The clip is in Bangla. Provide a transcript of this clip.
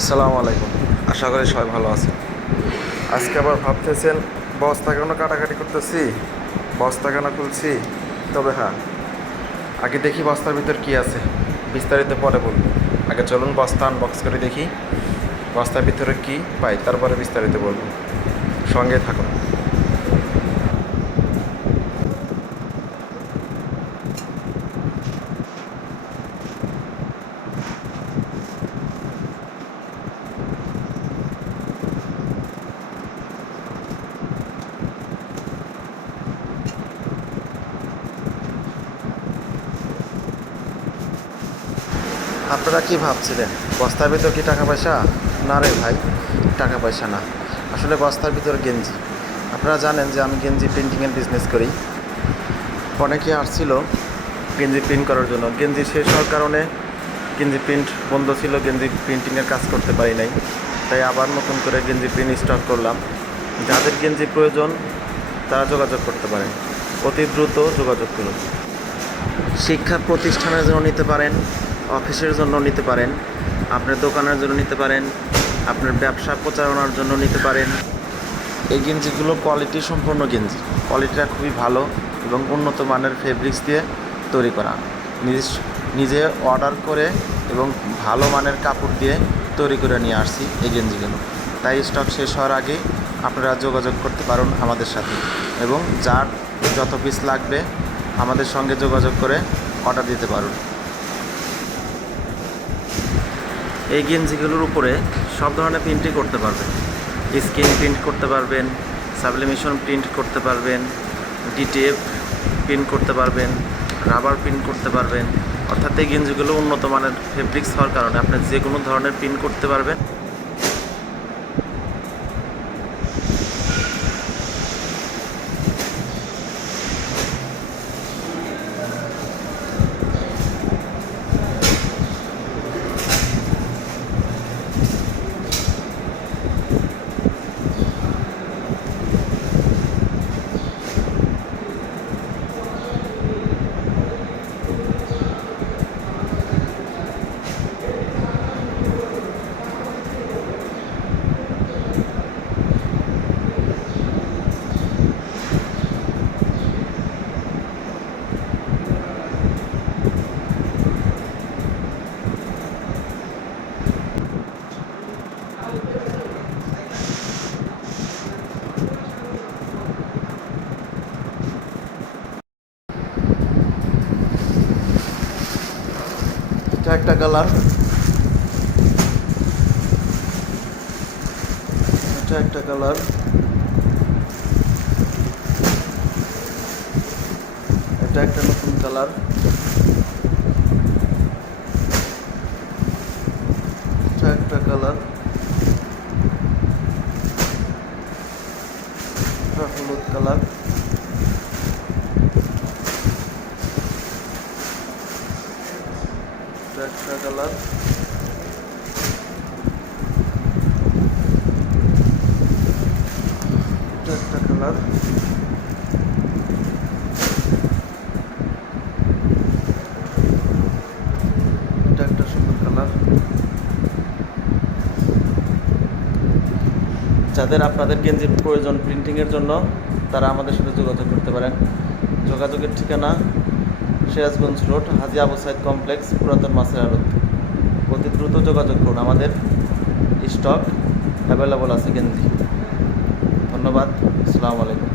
আসসালামু আলাইকুম। আশা করি সবাই ভালো আছেন। আজকে আবার ভাবতেছেন বস্তা কেন কাটাকাটি করতেছি, বস্তা কেন খুলছি। তবে হ্যাঁ, আগে দেখি বস্তার ভিতর কি আছে, বিস্তারিত পরে বলবো। আগে চলুন বস্তা আনবক্স করে দেখি বস্তার ভিতরে কি পাই, তারপরে বিস্তারিত বলবো। সঙ্গে থাকুন। আপনারা কি ভাবছিলেন বস্তার ভিতর কি টাকা পয়সা? না রে ভাই, টাকা পয়সা না, আসলে বস্তার ভিতর গেঞ্জি। আপনারা জানেন যে আমি গেঞ্জি প্রিন্টিংয়ের বিজনেস করি। অনেকে আসছিল গেঞ্জি প্রিন্ট করার জন্য, গেঞ্জি শেষ হওয়ার কারণে গেঞ্জি প্রিন্ট বন্ধ ছিল, গেঞ্জি প্রিন্টিংয়ের কাজ করতে পারি নাই। তাই আবার নতুন করে গেঞ্জি প্রিন্ট স্টার্ট করলাম। যাদের গেঞ্জি প্রয়োজন তারা যোগাযোগ করতে পারেন, অতি দ্রুত যোগাযোগ করুন। শিক্ষা প্রতিষ্ঠানের জন্য নিতে পারেন, অফিসের জন্য নিতে পারেন, আপনার দোকানের জন্য নিতে পারেন, আপনার ব্যবসা প্রচারণার জন্য নিতে পারেন। এই গেঞ্জিগুলো কোয়ালিটি সম্পন্ন গেঞ্জি, কোয়ালিটিটা খুবই ভালো এবং উন্নত মানের ফেব্রিক্স দিয়ে তৈরি করা। নিজে অর্ডার করে এবং ভালো মানের কাপড় দিয়ে তৈরি করে নিয়ে আসছি এই গেঞ্জিগুলো। তাই স্টক শেষ হওয়ার আগে আপনারা যোগাযোগ করতে পারেন আমাদের সাথে, এবং যার যত পিস লাগবে আমাদের সঙ্গে যোগাযোগ করে অর্ডার দিতে পারুন। এই গেঞ্জিগুলোর উপরে সব ধরনের প্রিন্টই করতে পারবেন। স্ক্রিন প্রিন্ট করতে পারবেন, সাবলিমেশন প্রিন্ট করতে পারবেন, ডিটেপ প্রিন্ট করতে পারবেন, রাবার প্রিন্ট করতে পারবেন। অর্থাৎ এই গেঞ্জিগুলো উন্নত মানের ফেব্রিক্স হওয়ার কারণে আপনি যে কোনো ধরনের প্রিন্ট করতে পারবেন। এটা একটা কালার, এটা একটা কালার, এটা একটা নতুন কালার, এটা একটা কালার, এটা হলুদ কালার, এটা একটা কালার, এটা একটা কালার, এটা একটা সুন্দর কালার। যাদের আপনাদের গেঞ্জির প্রয়োজন প্রিন্টিংয়ের জন্য তারা আমাদের সাথে যোগাযোগ করতে পারেন। যোগাযোগের ঠিকানা সিরাজগঞ্জ রোড, হাজী আবু সাইদ কমপ্লেক্স, পুরাতন মাছের আড়ত। অতি দ্রুত যোগাযোগ করুন, আমাদের স্টক অ্যাভেলেবল আছে গেঞ্জি। ধন্যবাদ, আসসালামু আলাইকুম।